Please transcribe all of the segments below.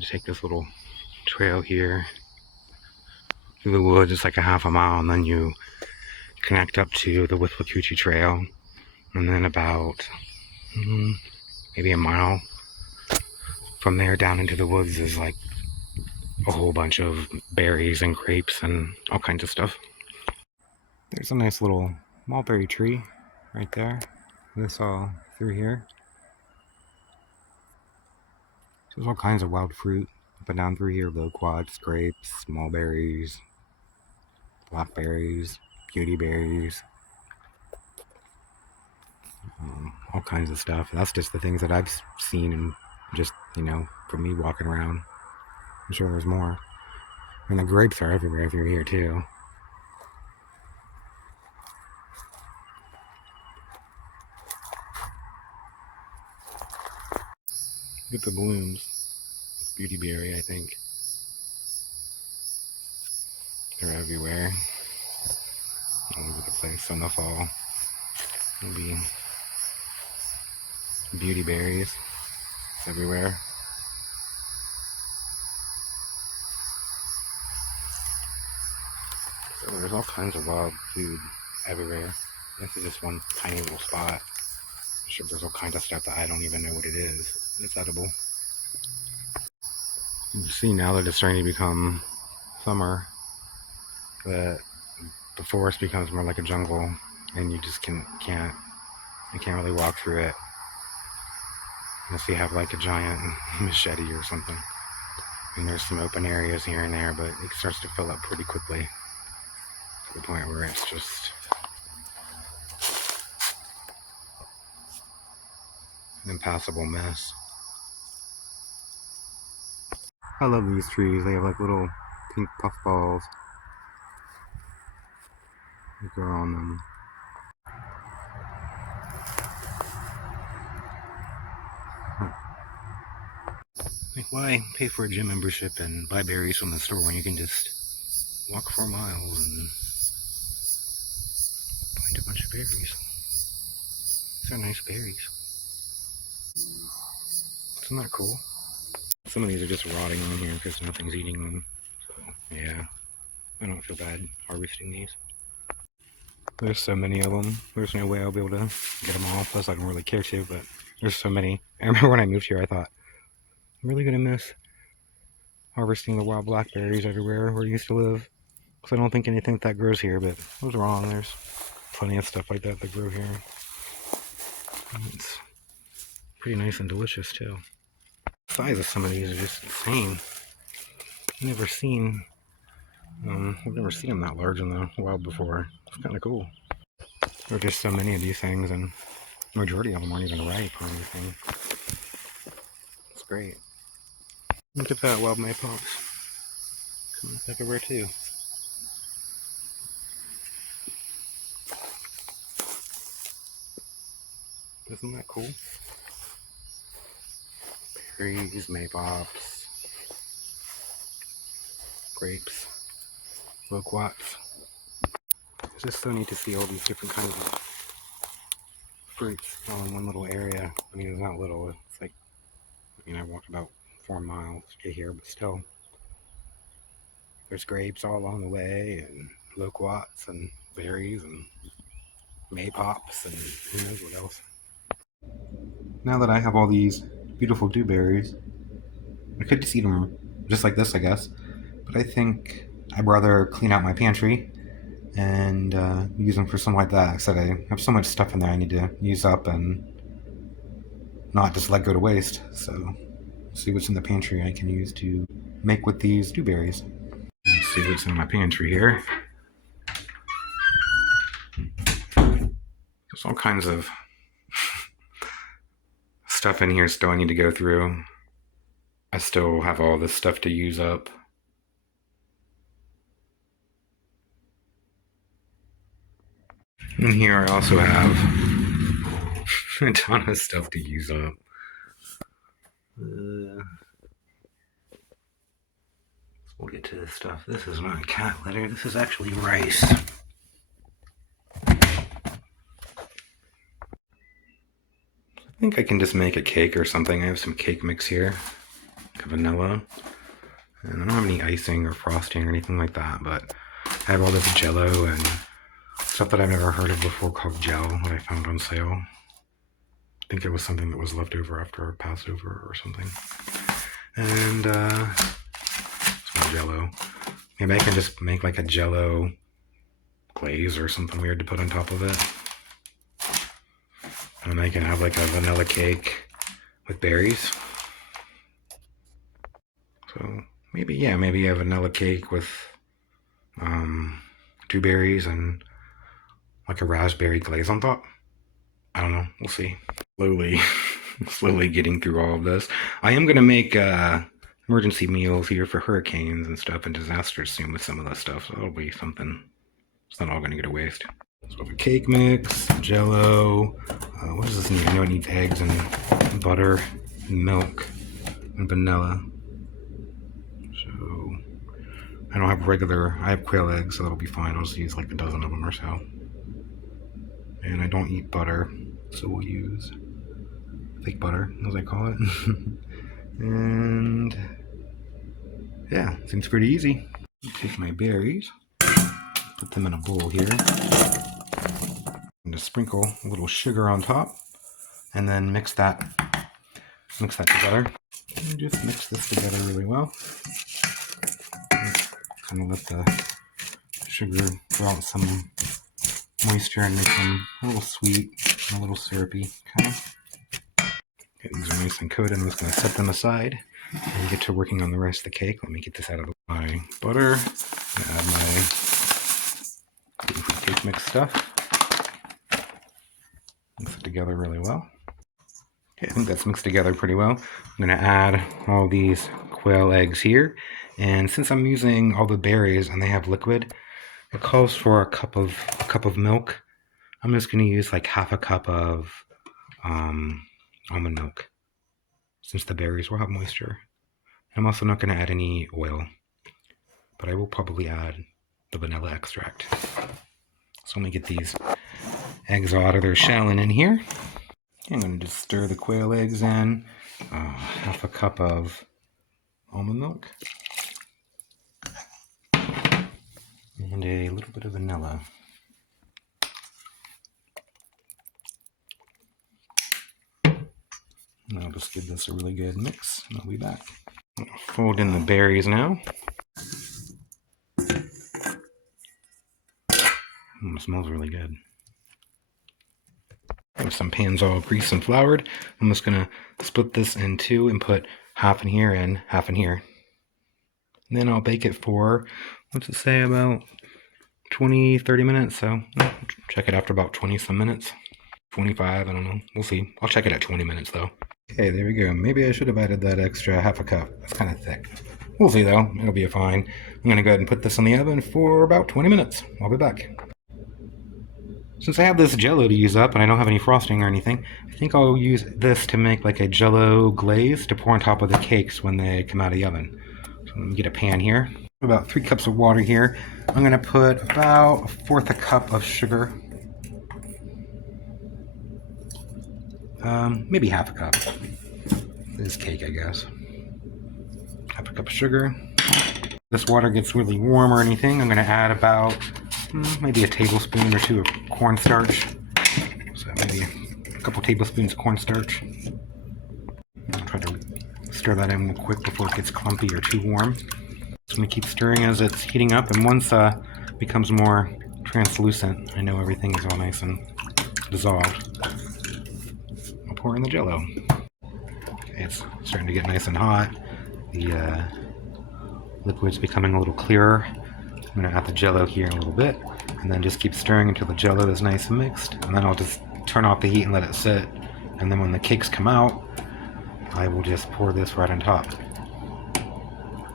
to take this little trail here through the woods. It's like a half a mile, and then you connect up to the Withlacoochee Trail, and then about maybe a mile from there down into the woods is like a whole bunch of berries and grapes and all kinds of stuff. There's a nice little mulberry tree right there. This all through here. There's all kinds of wild fruit up and down through here. Loquats, grapes, mulberries, blackberries, beautyberries, all kinds of stuff. That's just the things that I've seen and just, from me walking around. I'm sure there's more. And the grapes are everywhere through here too. Look at the blooms. Beautyberry, I think. They're everywhere. All over the place in the fall. Maybe beautyberries everywhere. So there's all kinds of wild food everywhere. This is just one tiny little spot. I'm sure there's all kinds of stuff that I don't even know what it is. It's edible. You can see now that it's starting to become summer, that the forest becomes more like a jungle, and you just can't really walk through it unless you have like a giant machete or something. And there's some open areas here and there, but it starts to fill up pretty quickly to the point where it's just an impassable mess. I love these trees. They have like little pink puffballs that grow on them. Like, why pay for a gym membership and buy berries from the store when you can just walk 4 miles and find a bunch of berries? These are nice berries. Isn't that cool? Some of these are just rotting on here because nothing's eating them. So, yeah, I don't feel bad harvesting these. There's so many of them. There's no way I'll be able to get them all. Plus, I don't really care to, but there's so many. I remember when I moved here, I thought, I'm really going to miss harvesting the wild blackberries everywhere where I used to live. Because I don't think anything that grows here, but I was wrong. There's plenty of stuff like that grow here. And it's pretty nice and delicious, too. The size of some of these are just insane. I've never seen them that large in the wild before. It's kind of cool. There are just so many of these things, and the majority of them aren't even ripe or anything. It's great. Look at that, wild maypops. Coming up everywhere too. Isn't that cool? Berries, maypops, grapes, loquats. It's just so neat to see all these different kinds of fruits all in one little area. I mean, it's not little, it's like, I walked about 4 miles to get here, but still. There's grapes all along the way, and loquats, and berries, and maypops, and who knows what else. Now that I have all these beautiful dewberries, I could just eat them just like this, I guess. But I think I'd rather clean out my pantry and use them for something like that. Like I said, I have so much stuff in there I need to use up and not just let go to waste. So, see what's in the pantry I can use to make with these dewberries. Let's see what's in my pantry here. There's all kinds of stuff in here still I need to go through. I still have all this stuff to use up. And here I also have a ton of stuff to use up. We'll get to this stuff. This is not cat litter. This is actually rice. I think I can just make a cake or something. I have some cake mix here. to vanilla. And I don't have any icing or frosting or anything like that, but I have all this Jello and stuff that I've never heard of before called gel that I found on sale. I think it was something that was left over after Passover or something. And some Jello. Maybe I can just make like a Jello glaze or something weird to put on top of it. And I can have like a vanilla cake with berries. So maybe a vanilla cake with dewberries and like a raspberry glaze on top. I don't know, we'll see. Slowly getting through all of this. I am gonna make emergency meals here for hurricanes and stuff and disasters soon with some of this stuff, so that'll be something. It's not all gonna go to waste. So we have a cake mix, Jello. What does this need? I know it needs eggs and butter, and milk, and vanilla. So I don't have I have quail eggs, so that'll be fine. I'll just use like a dozen of them or so. And I don't eat butter, so we'll use fake butter, as I call it. And yeah, seems pretty easy. Take my berries, put them in a bowl here, and just sprinkle a little sugar on top, and then mix that together. And just mix this together really well. Kind of let the sugar draw out some moisture and make them a little sweet and a little syrupy, kind of. Okay, these are nice and coated. I'm just going to set them aside and get to working on the rest of the cake. Let me get this out of my butter. Add my cake mix stuff. Mix it together really well. Okay, I think that's mixed together pretty well. I'm going to add all these quail eggs here. And since I'm using all the berries and they have liquid, it calls for a cup of milk. I'm just going to use like half a cup of almond milk, since the berries will have moisture. I'm also not going to add any oil, but I will probably add the vanilla extract. So let me get these eggs out of their shell and in here. I'm going to just stir the quail eggs in, half a cup of almond milk, and a little bit of vanilla. And I'll just give this a really good mix, and I'll be back. I'll fold in the berries now. It smells really good. I have some pans all greased and floured. I'm just going to split this in two and put half in here and half in here. And then I'll bake it for, what's it say, about 20-30 minutes. So check it after about 20 some minutes. 25, I don't know. We'll see. I'll check it at 20 minutes though. Okay, there we go. Maybe I should have added that extra half a cup. That's kind of thick. We'll see though. It'll be fine. I'm going to go ahead and put this in the oven for about 20 minutes. I'll be back. Since I have this Jello to use up and I don't have any frosting or anything, I think I'll use this to make like a Jello glaze to pour on top of the cakes when they come out of the oven. So let me get a pan here. About 3 cups of water here. I'm going to put about 1/4 a cup of sugar. Maybe half a cup. This is cake, I guess. Half a cup of sugar. This water gets really warm or anything, I'm going to add about maybe a tablespoon or 2 of cornstarch. So maybe a couple tablespoons of cornstarch. I'll try to stir that in real quick before it gets clumpy or too warm. So I'm going to keep stirring as it's heating up, and once it becomes more translucent, I know everything is all nice and dissolved. I'll pour in the Jello. Okay, it's starting to get nice and hot. The liquid's becoming a little clearer. I'm going to add the Jello here in a little bit, and then just keep stirring until the Jello is nice and mixed, and then I'll just turn off the heat and let it sit, and then when the cakes come out, I will just pour this right on top,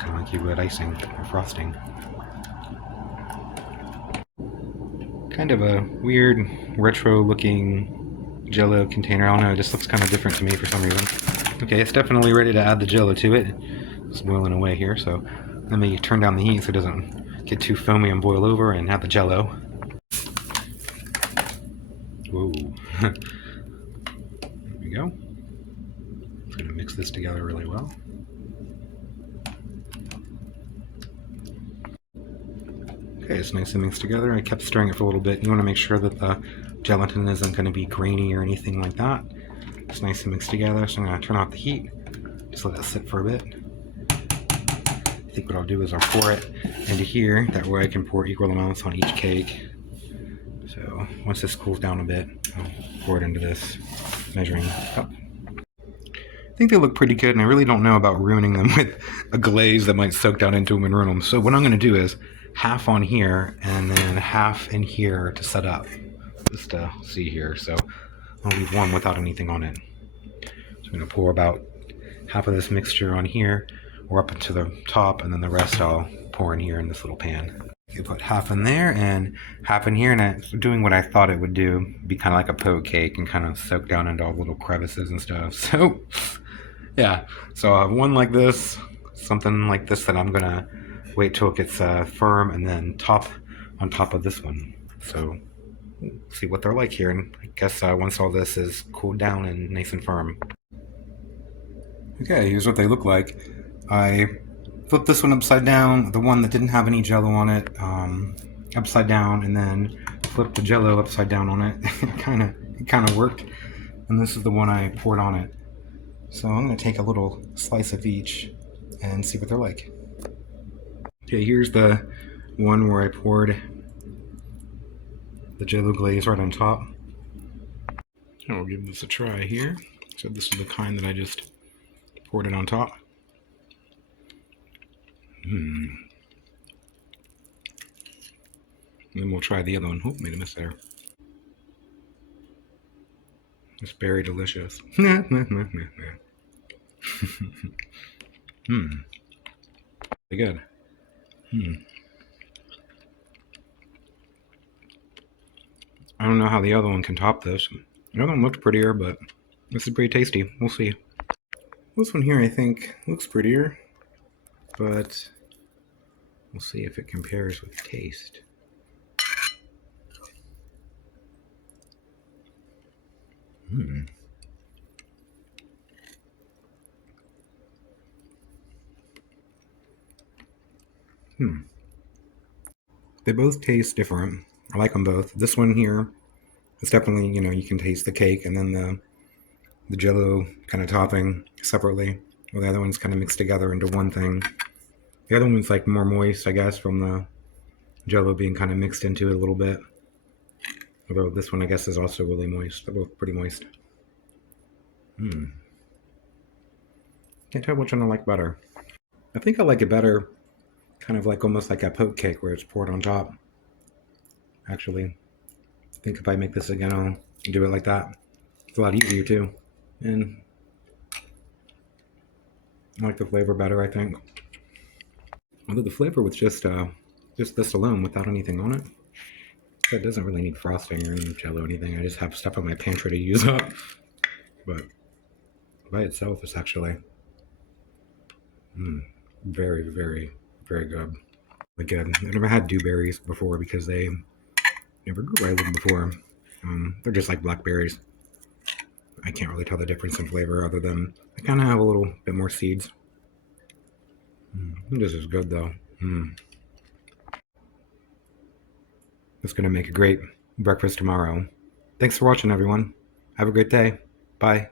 kind of like you would icing or frosting. Kind of a weird retro looking Jello container. I don't know, it just looks kind of different to me for some reason. Okay, it's definitely ready to add the Jello to it. It's boiling away here, so let me turn down the heat so it doesn't get too foamy and boil over, and add the Jello. Whoa. There we go. I'm going to mix this together really well. Okay, it's nice and mixed together. I kept stirring it for a little bit. You want to make sure that the gelatin isn't going to be grainy or anything like that. It's nice and mixed together, so I'm going to turn off the heat. Just let it sit for a bit. I think what I'll do is I'll pour it into here. That way I can pour equal amounts on each cake. So once this cools down a bit, I'll pour it into this measuring cup. I think they look pretty good, and I really don't know about ruining them with a glaze that might soak down into them and ruin them. So what I'm going to do is half on here and then half in here to set up. Just to see here. So I'll leave one without anything on it. So I'm going to pour about half of this mixture on here or up into the top, and then the rest I'll pour in here in this little pan. You put half in there and half in here, and it's doing what I thought it would do, be kind of like a poke cake and kind of soak down into all the little crevices and stuff. So yeah, so I have one like this, something like this that I'm gonna wait till it gets firm, and then top on top of this one. So we'll see what they're like here, and I guess once all this is cooled down and nice and firm. Okay, here's what they look like. I flipped this one upside down, the one that didn't have any jello on it, upside down, and then flipped the jello upside down on it. It kind of worked, and this is the one I poured on it. So I'm going to take a little slice of each and see what they're like. Okay, here's the one where I poured the jello glaze right on top. I'll give this a try here. So this is the kind that I just poured it on top. And then we'll try the other one. Oh, made a mess there. It's very delicious. Pretty good. I don't know how the other one can top this. The other one looked prettier, but this is pretty tasty. We'll see. This one here, I think, looks prettier, but we'll see if it compares with taste. They both taste different. I like them both. This one here, it's definitely, you can taste the cake and then the jello kind of topping separately. Well, the other one's kind of mixed together into one thing. The other one's like more moist, I guess, from the jello being kind of mixed into it a little bit. Although this one, I guess, is also really moist. They're both pretty moist. Can't tell which one I like better. I think I like it better, kind of like almost like a poke cake where it's poured on top. Actually, I think if I make this again, I'll do it like that. It's a lot easier too. And I like the flavor better, I think. Although the flavor with just this alone, without anything on it, it doesn't really need frosting or any jello or anything. I just have stuff in my pantry to use up. But by itself, it's actually very, very, very good. Again, I never had Dewberries before because they never grew where I lived before. They're just like blackberries. I can't really tell the difference in flavor other than they kind of have a little bit more seeds. This is good though. It's going to make a great breakfast tomorrow. Thanks for watching, everyone. Have a great day. Bye.